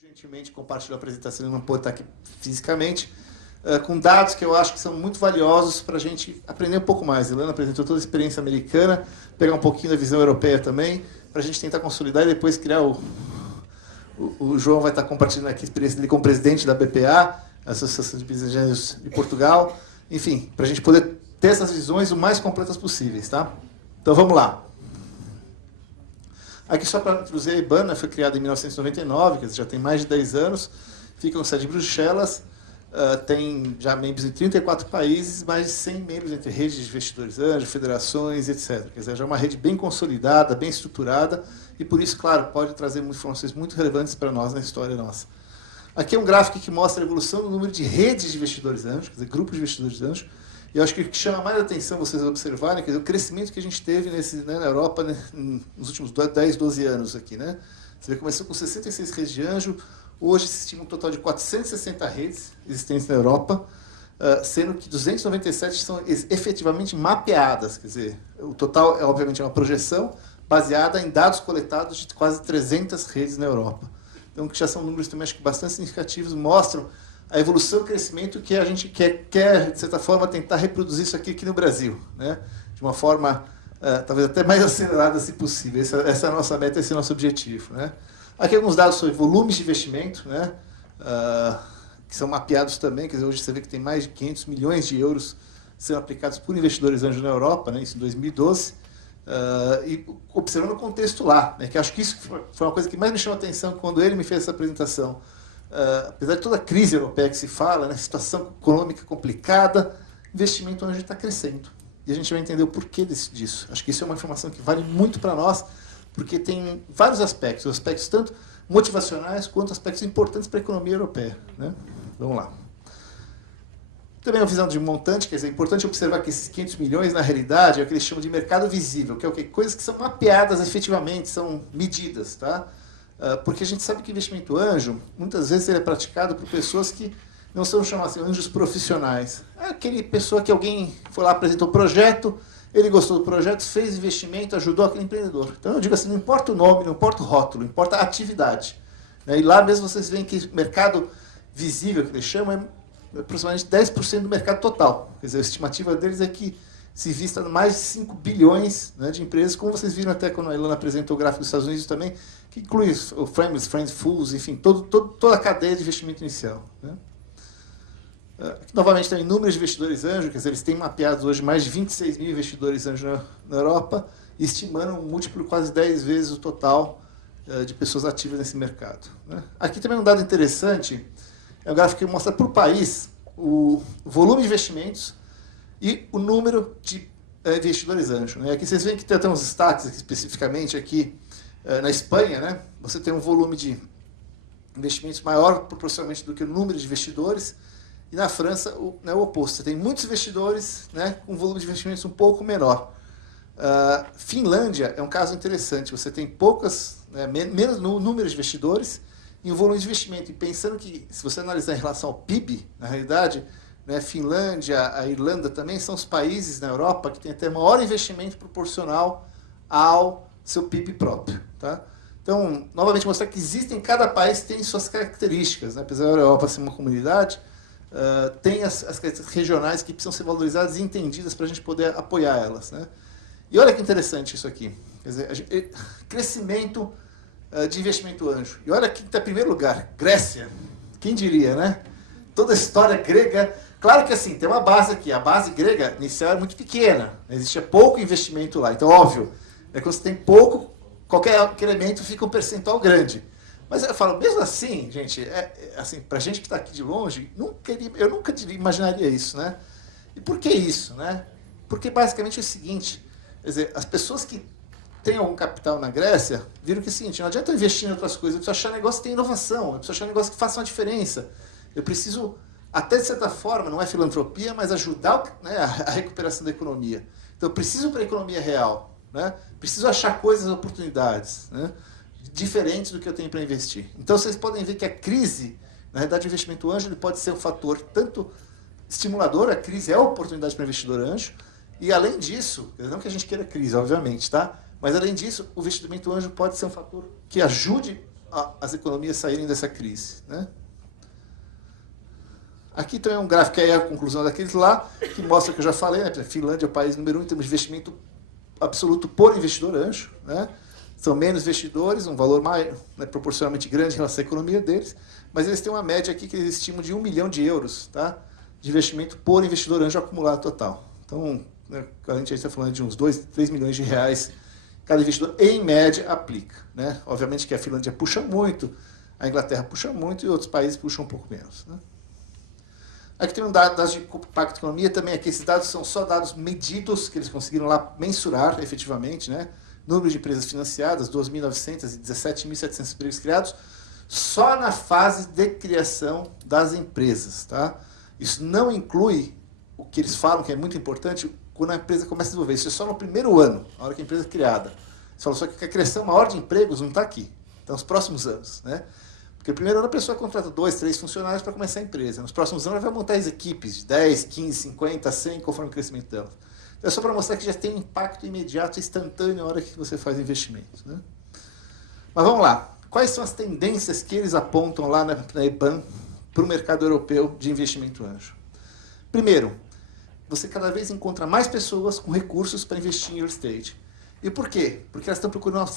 Gentilmente compartilhou a apresentação, ele não pôde estar aqui fisicamente, com dados que eu acho que são muito valiosos para a gente aprender um pouco mais. A Ilana apresentou toda a experiência americana, pegar um pouquinho da visão europeia também, para a gente tentar consolidar e depois criar o João vai estar compartilhando aqui a experiência dele como presidente da BPA, a Associação de Business Engineers de Portugal, enfim, para a gente poder ter essas visões o mais completas possíveis, tá? Então vamos lá. Aqui só para introduzir, a IBAN foi criada em 1999, quer dizer, já tem mais de 10 anos, fica com sede em Bruxelas, tem já membros em 34 países, mais de 100 membros entre redes de investidores anjos, federações, etc. Quer dizer, já é uma rede bem consolidada, bem estruturada, e por isso, claro, pode trazer informações muito relevantes para nós na história nossa. Aqui é um gráfico que mostra a evolução do número de redes de investidores anjos, quer dizer, grupos de investidores anjos. E eu acho que o que chama mais a atenção vocês observarem, quer dizer, o crescimento que a gente teve na Europa, né, nos últimos 10, 12 anos aqui, né? Você vê, começou com 66 redes de anjo, hoje se estima um total de 460 redes existentes na Europa, sendo que 297 são efetivamente mapeadas, quer dizer, o total é obviamente uma projeção baseada em dados coletados de quase 300 redes na Europa. Então, que já são números também acho que bastante significativos, mostram a evolução e o crescimento que a gente quer, de certa forma, tentar reproduzir isso aqui no Brasil, né? De uma forma, talvez até mais acelerada, se possível. Essa é a nossa meta, esse é o nosso objetivo, né? Aqui alguns dados sobre volumes de investimento, né? Que são mapeados também, quer dizer, hoje você vê que tem mais de 500 milhões de euros sendo aplicados por investidores anjos na Europa, né? Isso em 2012, e observando o contexto lá, né? Que acho que isso foi uma coisa que mais me chamou a atenção quando ele me fez essa apresentação. Apesar de toda a crise europeia que se fala, né, situação econômica complicada, investimento anjo está crescendo. E a gente vai entender o porquê disso. Acho que isso é uma informação que vale muito para nós, porque tem vários aspectos tanto motivacionais quanto aspectos importantes para a economia europeia, né? Vamos lá. Também uma visão de montante, quer dizer, é importante observar que esses 500 milhões, na realidade, é o que eles chamam de mercado visível, que é o quê? Coisas que são mapeadas efetivamente, são medidas, tá? Porque a gente sabe que investimento anjo, muitas vezes ele é praticado por pessoas que não são chamadas de anjos profissionais. É aquele pessoa que alguém foi lá, apresentou o projeto, ele gostou do projeto, fez investimento, ajudou aquele empreendedor. Então eu digo assim, não importa o nome, não importa o rótulo, importa a atividade. E lá mesmo vocês veem que o mercado visível, que eles chamam, é aproximadamente 10% do mercado total. Quer dizer, a estimativa deles é que se vista mais de 5 bilhões, né, de empresas, como vocês viram até quando a Ilana apresentou o gráfico dos Estados Unidos também, que inclui o Friends, Fools, enfim, toda a cadeia de investimento inicial, né? Aqui, novamente, tem números de investidores anjo, quer dizer, eles têm mapeados hoje mais de 26 mil investidores anjo na Europa, estimando um múltiplo quase 10 vezes o total de pessoas ativas nesse mercado, né? Aqui também um dado interessante, é um gráfico que mostra por país o volume de investimentos e o número de investidores anjo, né? Aqui vocês veem que tem uns destaques aqui, especificamente aqui na Espanha, né? Você tem um volume de investimentos maior proporcionalmente do que o número de investidores, e na França o oposto. Você tem muitos investidores, né, com um volume de investimentos um pouco menor. Finlândia é um caso interessante, você tem poucas, né, menos número de investidores e um volume de investimento. E pensando que, se você analisar em relação ao PIB, na realidade, né, Finlândia, a Irlanda também são os países na Europa que têm até maior investimento proporcional ao seu PIB próprio, tá? Então, novamente, mostrar que existem, cada país tem suas características, né? Apesar da Europa ser uma comunidade, tem as características regionais que precisam ser valorizadas e entendidas para a gente poder apoiar elas, né? E olha que interessante isso aqui. Quer dizer, crescimento de investimento anjo. E olha aqui que está em primeiro lugar, Grécia. Quem diria, né? Toda a história grega. Claro que assim, tem uma base aqui. A base grega inicial é muito pequena. Existia pouco investimento lá. Então, óbvio, quando você tem pouco, qualquer elemento fica um percentual grande. Mas eu falo, mesmo assim, gente, assim, para a gente que está aqui de longe, eu nunca imaginaria isso, né? E por que isso, né? Porque basicamente é o seguinte, quer dizer, as pessoas que têm algum capital na Grécia viram que é o seguinte, não adianta eu investir em outras coisas, eu preciso achar negócio que tem inovação, eu preciso achar negócio que faça uma diferença. Eu preciso, até de certa forma, não é filantropia, mas ajudar, né, a recuperação da economia. Então eu preciso para a economia real, né? Preciso achar coisas, oportunidades, né, diferentes do que eu tenho para investir. Então vocês podem ver que a crise, na realidade o investimento anjo ele pode ser um fator tanto estimulador, a crise é a oportunidade para o investidor anjo, e além disso, não que a gente queira crise, obviamente, tá? Mas além disso, o investimento anjo pode ser um fator que ajude as economias saírem dessa crise, né? Aqui também é um gráfico, que é a conclusão daqueles lá, que mostra o que eu já falei, né? A Finlândia é o país número 1 em termos de investimento absoluto por investidor anjo, né? São menos investidores, um valor mais, né, proporcionalmente grande em relação à economia deles, mas eles têm uma média aqui que eles estimam de 1 milhão de euros, tá? De investimento por investidor anjo acumulado total. Então, né, a gente está falando de uns 2, 3 milhões de reais cada investidor, em média, aplica, né? Obviamente que a Finlândia puxa muito, a Inglaterra puxa muito e outros países puxam um pouco menos, né? Aqui tem um dados de impacto de economia também. Aqui esses dados são só dados medidos, que eles conseguiram lá mensurar efetivamente, né? Número de empresas financiadas, 2.900 e 17.700 empregos criados, só na fase de criação das empresas, tá? Isso não inclui o que eles falam, que é muito importante, quando a empresa começa a desenvolver. Isso é só no primeiro ano, na hora que a empresa é criada. Eles falam só que a criação maior de empregos não está aqui, está nos próximos anos, né? Porque no primeiro ano a pessoa contrata 2, 3 funcionários para começar a empresa. Nos próximos anos ela vai montar as equipes de 10, 15, 50, 100, conforme o crescimento dela. Então é só para mostrar que já tem impacto imediato, instantâneo na hora que você faz investimentos, né? Mas vamos lá. Quais são as tendências que eles apontam lá na EBAN para o mercado europeu de investimento anjo? Primeiro, você cada vez encontra mais pessoas com recursos para investir em early stage. E por quê? Porque elas estão procurando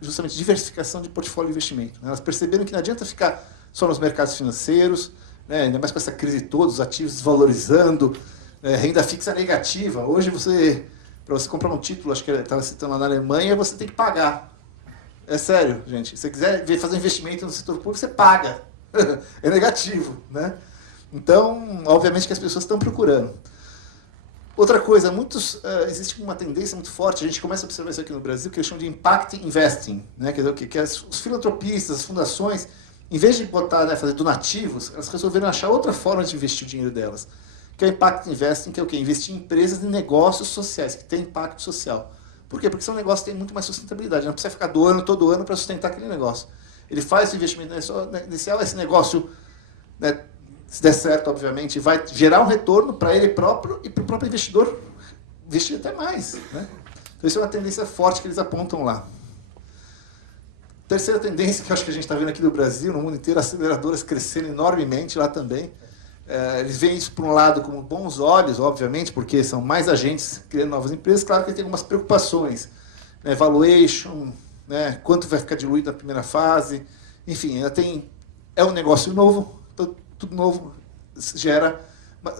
justamente diversificação de portfólio de investimento. Elas perceberam que não adianta ficar só nos mercados financeiros, né? Ainda mais com essa crise toda, os ativos desvalorizando, renda fixa negativa. Hoje, para você comprar um título, acho que estava citando lá na Alemanha, você tem que pagar. É sério, gente. Se você quiser fazer um investimento no setor público, você paga. É negativo, né? Então, obviamente que as pessoas estão procurando. Outra coisa, existe uma tendência muito forte, a gente começa a observar isso aqui no Brasil, que eles chamam de impact investing, né? Quer dizer o quê? Que os filantropistas, as fundações, em vez de botar, né, fazer donativos, elas resolveram achar outra forma de investir o dinheiro delas, que é o impact investing, que é o quê? Investir em empresas e negócios sociais, que têm impacto social. Por quê? Porque são negócios que têm muito mais sustentabilidade, não precisa ficar doando todo ano para sustentar aquele negócio. Ele faz o investimento inicial, esse negócio, né, se der certo, obviamente, vai gerar um retorno para ele próprio e para o próprio investidor investir até mais, né? Então, isso é uma tendência forte que eles apontam lá. Terceira tendência que eu acho que a gente está vendo aqui no Brasil, no mundo inteiro, aceleradoras crescendo enormemente lá também. Eles veem isso, por um lado, como bons olhos, obviamente, porque são mais agentes criando novas empresas. Claro que tem algumas preocupações, né? Valuation, né? Quanto vai ficar diluído na primeira fase. Enfim, ainda é um negócio novo, tudo novo gera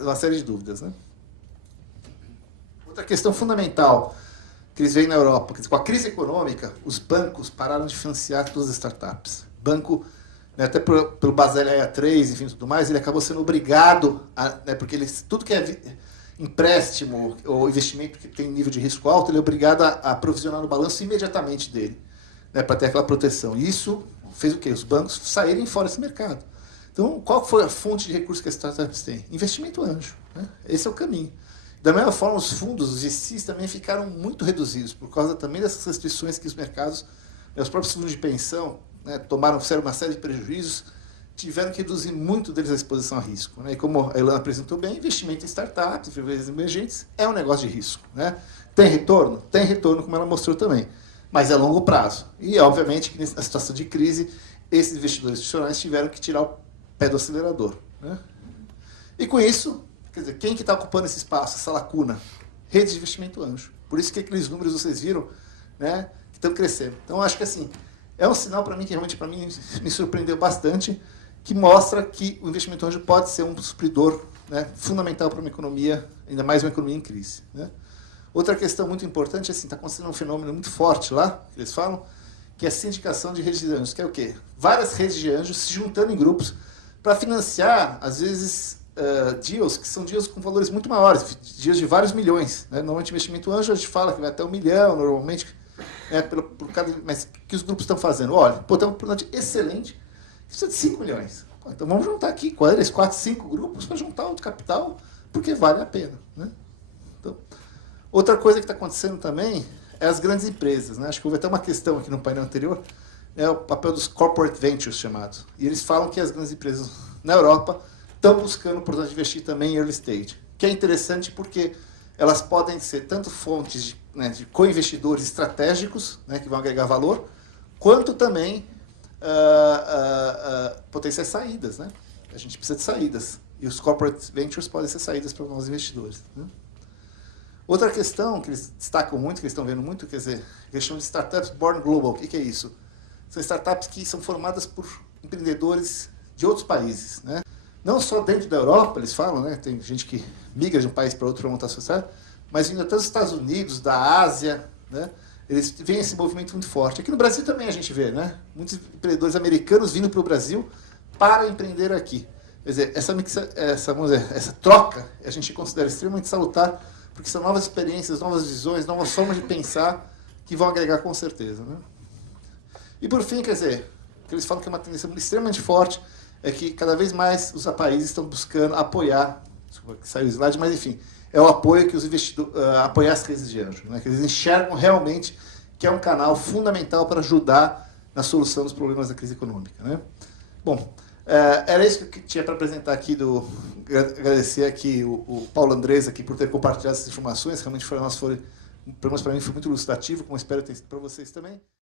uma série de dúvidas, né? Outra questão fundamental que eles veem na Europa, quer dizer, com a crise econômica, os bancos pararam de financiar todas as startups. Banco, né, até pelo Basileia 3, enfim, tudo mais, ele acabou sendo obrigado, né, porque tudo que é empréstimo ou investimento que tem nível de risco alto, ele é obrigado a provisionar no balanço imediatamente dele, né, para ter aquela proteção. E isso fez o quê? Os bancos saírem fora desse mercado. Então, qual foi a fonte de recursos que as startups têm? Investimento anjo, né? Esse é o caminho. Da mesma forma, os fundos, os GCs, também ficaram muito reduzidos, por causa também dessas restrições que os mercados, né, os próprios fundos de pensão, né, fizeram uma série de prejuízos, tiveram que reduzir muito deles a exposição a risco, né? E como a Ilana apresentou bem, investimento em startups, em empresas emergentes, é um negócio de risco, né? Tem retorno? Tem retorno, como ela mostrou também, mas é a longo prazo. E, obviamente, que nessa situação de crise, esses investidores institucionais tiveram que tirar o pé do acelerador, né? E com isso, quer dizer, quem que está ocupando esse espaço, essa lacuna? Redes de investimento anjo. Por isso que aqueles números vocês viram, né, que estão crescendo. Então, acho que assim, é um sinal para mim que realmente para mim me surpreendeu bastante, que mostra que o investimento anjo pode ser um supridor, né, fundamental para uma economia, ainda mais uma economia em crise, né? Outra questão muito importante, assim, está acontecendo um fenômeno muito forte lá, que eles falam, que é a sindicação de redes de anjos, que é o quê? Várias redes de anjos se juntando em grupos para financiar, às vezes, deals que são deals com valores muito maiores, deals de vários milhões, né? Normalmente, investimento anjo, a gente fala que vai até 1 milhão, normalmente, né, por cada, mas o que os grupos estão fazendo? Olha, pô, tem uma oportunidade excelente, precisa de 5 milhões. Pô, então, vamos juntar aqui 4, 5 grupos para juntar o capital, porque vale a pena, né? Então, outra coisa que está acontecendo também é as grandes empresas, né? Acho que houve até uma questão aqui no painel anterior, é o papel dos corporate ventures chamados. E eles falam que as grandes empresas na Europa estão buscando oportunidade de investir também em early stage, que é interessante porque elas podem ser tanto fontes de co-investidores estratégicos, né, que vão agregar valor, quanto também potenciais saídas, né? A gente precisa de saídas. E os corporate ventures podem ser saídas para novos investidores, né? Outra questão que eles destacam muito, que eles estão vendo muito, quer dizer, eles chamam de startups born global. O que é isso? São startups que são formadas por empreendedores de outros países, né? Não só dentro da Europa, eles falam, né? Tem gente que migra de um país para outro para montar sociedade, mas vindo até dos Estados Unidos, da Ásia, né? Eles veem esse movimento muito forte. Aqui no Brasil também a gente vê, né? Muitos empreendedores americanos vindo para o Brasil para empreender aqui. Quer dizer, essa troca a gente considera extremamente salutar, porque são novas experiências, novas visões, novas formas de pensar que vão agregar com certeza, né? E por fim, quer dizer, o que eles falam que é uma tendência extremamente forte é que cada vez mais os países estão buscando apoiar, desculpa que saiu o slide, mas enfim, é o apoio que os investidores, apoiar as crises de anjo, né? Que eles enxergam realmente que é um canal fundamental para ajudar na solução dos problemas da crise econômica, né? Bom, era isso que eu tinha para apresentar aqui, agradecer aqui o Paulo Andrés aqui por ter compartilhado essas informações, realmente pelo menos para mim foi muito ilustrativo, como espero ter sido para vocês também.